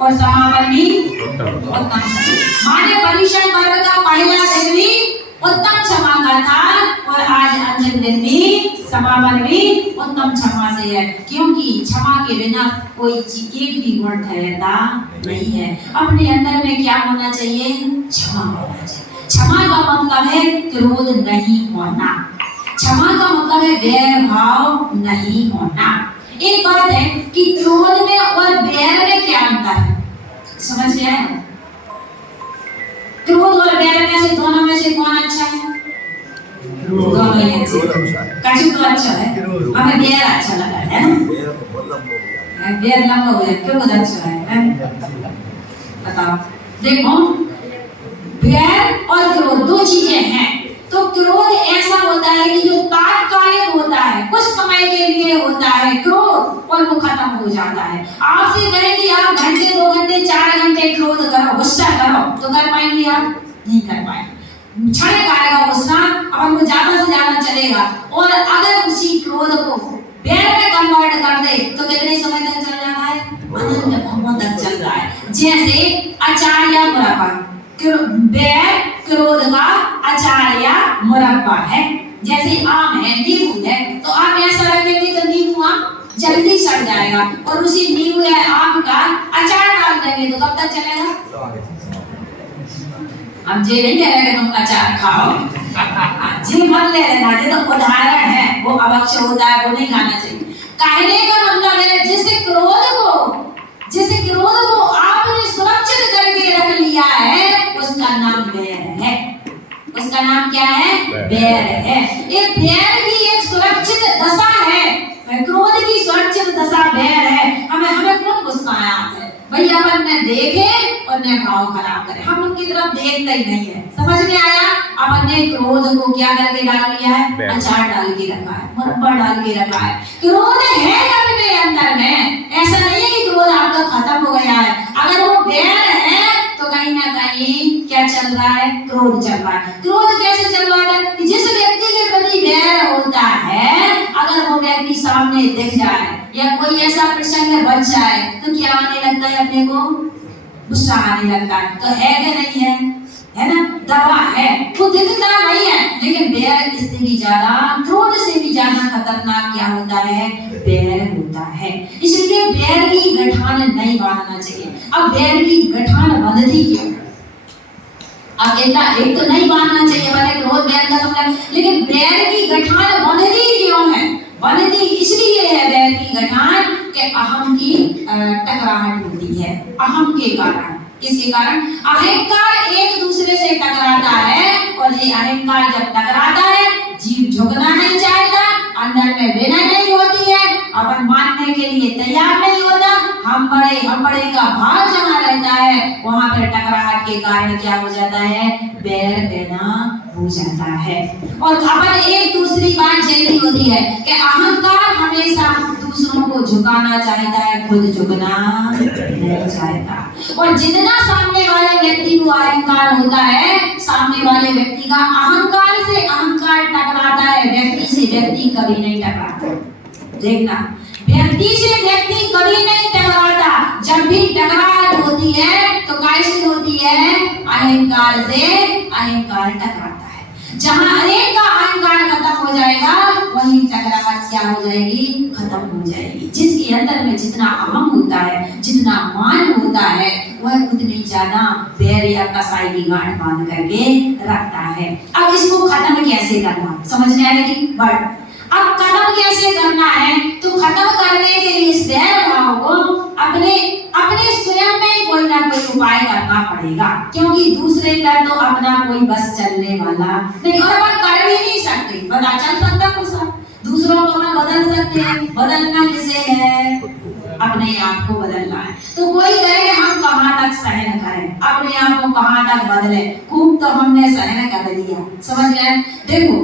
और समापन भी उत्तम। माने परीक्षण पर्व का पहला दिन भी उत्तम क्षमा का था और आज अंतिम दिन भी समापन भी उत्तम क्षमा से है, क्योंकि क्षमा के बिना कोई एक भी गुण ठहरता नहीं है। अपने अंदर में क्या होना चाहिए? क्षमा होना चाहिए। क्षमा का मतलब है क्रोध नहीं होना, क्षमा का मतलब है वैर भाव नहीं होना। एक बात है कि क्रोध में और वैर में क्या अंतर है, समझ गए? क्रोध और वैर में से दोनों में से कौन अच्छा है? दोनों ही अच्छे हैं। काशी तो अच्छा है, हमें वैर अच्छा लगा है ना? वैर लंबा हो गया, क्रोध अच्छा है। बताओ, देखो वैर और क्रोध दो चीजें हैं। तो क्रोध ऐसा होता है कि जो तात्कालिक होता है, कुछ समय के लिए होता है क्रोध, और वो खत्म हो जाता है। आपसे कहें कि आप घंटे 2 घंटे 4 घंटे क्रोध करो, गुस्सा करो, तो कर पाएंगे आप? नहीं कर पाएंगे। क्षणिक आएगा गुस्सा और वो ज्यादा से ज्यादा चलेगा। और अगर उसी क्रोध को वैर में कन्वर्ट कर दे तो कितने समय तक चल जाता है? अनंत भव तक चल रहा है। जैसे अचार या मुरब्बा, वैर क्रोध का अचार या मुरब्बा है। जैसे आम है, नींबू है, तो आप ऐसा रखेंगे तो नींबू आम जल्दी सड़ जाएगा, और उसी नींबू या आम का अचार डाल देंगे तो कब तक चलेगा? अब जे नहीं कह रहे कि तुम अचार खाओ, जी मत ले लेना, ये तो उदाहरण है, वो अवश्य होता है, वो नहीं खाना चाहिए। कहने का मतलब है जिस क्रोध को आपने सुरक्षित करके रख लिया है, उसका नाम वैर है। उसका नाम क्या है? वैर है। ये वैर की एक सुरक्षित दशा है, क्रोध की सुरक्षित दशा वैर है। हमें कौन गुस्साया है भैया, अपन ने देखे और ने भाव खराब करे, हम उनकी तरफ देखते ही नहीं है। समझ में आया? अपन ने क्रोध को क्या करके डाल लिया है? अचार डाल के रखा है, मुरब्बा डाल के रखा है। क्रोध है अपने अंदर में, ऐसा नहीं है कि क्रोध आपका खत्म हो गया है। अगर वो वैर है तो कहीं ना कहीं क्या चल रहा है? क्रोध चल रहा है। क्रोध कैसे चल रहा है? कि जिस व्यक्ति के प्रति वैर होता है, अगर वो व्यक्ति सामने दिख जाए या कोई ऐसा प्रसंग बच जाए तो क्या आने लगता है? अपने को गुस्सा आने लगता है। तो है कि नहीं है? है ना? दवा है, वो दिखता नहीं है, लेकिन वैर इससे भी ज्यादा, क्रोध से भी ज्यादा खतरनाक क्या होता है? वैर होता है। इसलिए वैर की गठान नहीं बांधना चाहिए। अब वैर की गठान बंधती क्यों? अब एक तो नहीं बांधना चाहिए, भले क्रोध वैर का मतलब, लेकिन वैर की गठान बंधती क्यों है? बंधती इसलिए है वैर की गठान कि अहम की टकराहट होती है। अहम के कारण, इसके कारण अहंकार एक दूसरे से टकराता है, और ये अहंकार जब टकराता है, जीव झुकना नहीं चाहता, अंदर में विनय नहीं होती है, अपन मानने के लिए तैयार नहीं होता, हम बड़े का भाव जहाँ रहता है, वहाँ पर टकराहट के कारण क्या हो जाता है? वैर पैदा हो जाता है। और अपन एक दूसरी बात जल्दी होती है कि अहंकार हमेशा दूसरों को झुकाना चाहता है, खुद झुकना नहीं चाहता। और जितना सामने वाले व्यक्ति को अहंकार होता है, सामने वाले व्यक्ति का अहंकार से अहंकार टकराता है, व्यक्ति से व्यक्ति कभी नहीं टकराता। देखना, व्यक्ति से व्यक्ति कभी नहीं टकराता। जब भी टकराहट होती है तो कैसे होती है? अहंकार से अहंकार टकराता है। जहाँ एक का अहंकार खत्म हो जाएगा, वहीं टकराहट क्या हो जाएगी? खत्म हो जाएगी। जिसके अंदर में जितना अहम होता है, जितना मान होता है, वह उतनी ज्यादा वैर या कसाई की गांठ बांध करके रखता है। अब इसको खत्म कैसे करना, समझ में आएगी? बट अब खत्म कैसे करना है? तो खत्म करने के लिए इस वैर भाव को अपने स्वयं में कोई ना कोई उपाय करना पड़ेगा, क्योंकि दूसरे पर तो अपना कोई बस चलने वाला नहीं, और अपन कर भी नहीं सकते। पता चल सकता कुछ, दूसरों को अपन बदल सकते हैं, बदलना किसे है? अपने आप को बदलना है। तो कोई कहे हम कहाँ तक सहन करें, अपने आप को कहाँ तक बदले? खूब तो हमने सहन कर लिया, समझ गए? देखो,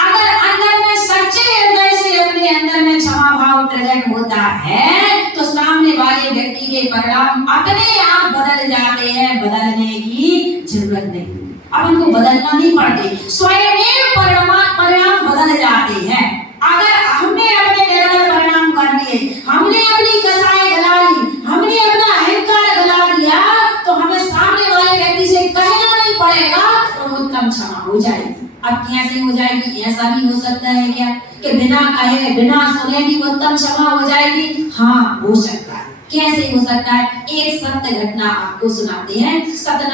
अगर अंदर में सच्चे हृदय से अपने अंदर में क्षमा भाव प्रकट होता है, तो सामने वाले व्यक्ति के परिणाम अपने आप बदल जाते हैं। बदलने की जरूरत नहीं, अब उनको बदलना नहीं पड़ते, स्वयं परिणाम बदल जाते हैं। अगर हमने अपने निर्मल परिणाम कर लिए, हमने अपनी कसाई गला ली, हमने अपना अहंकार गला उत्तम क्षमा हो जाएगी। अब कैसे हो जाएगी? ऐसा भी हो सकता है क्या कि बिना कहे बिना सुने भी उत्तम क्षमा हो जाएगी? हाँ, हो सकता है। कैसे हो सकता है? एक सत्य घटना आपको सुनाते हैं। सतना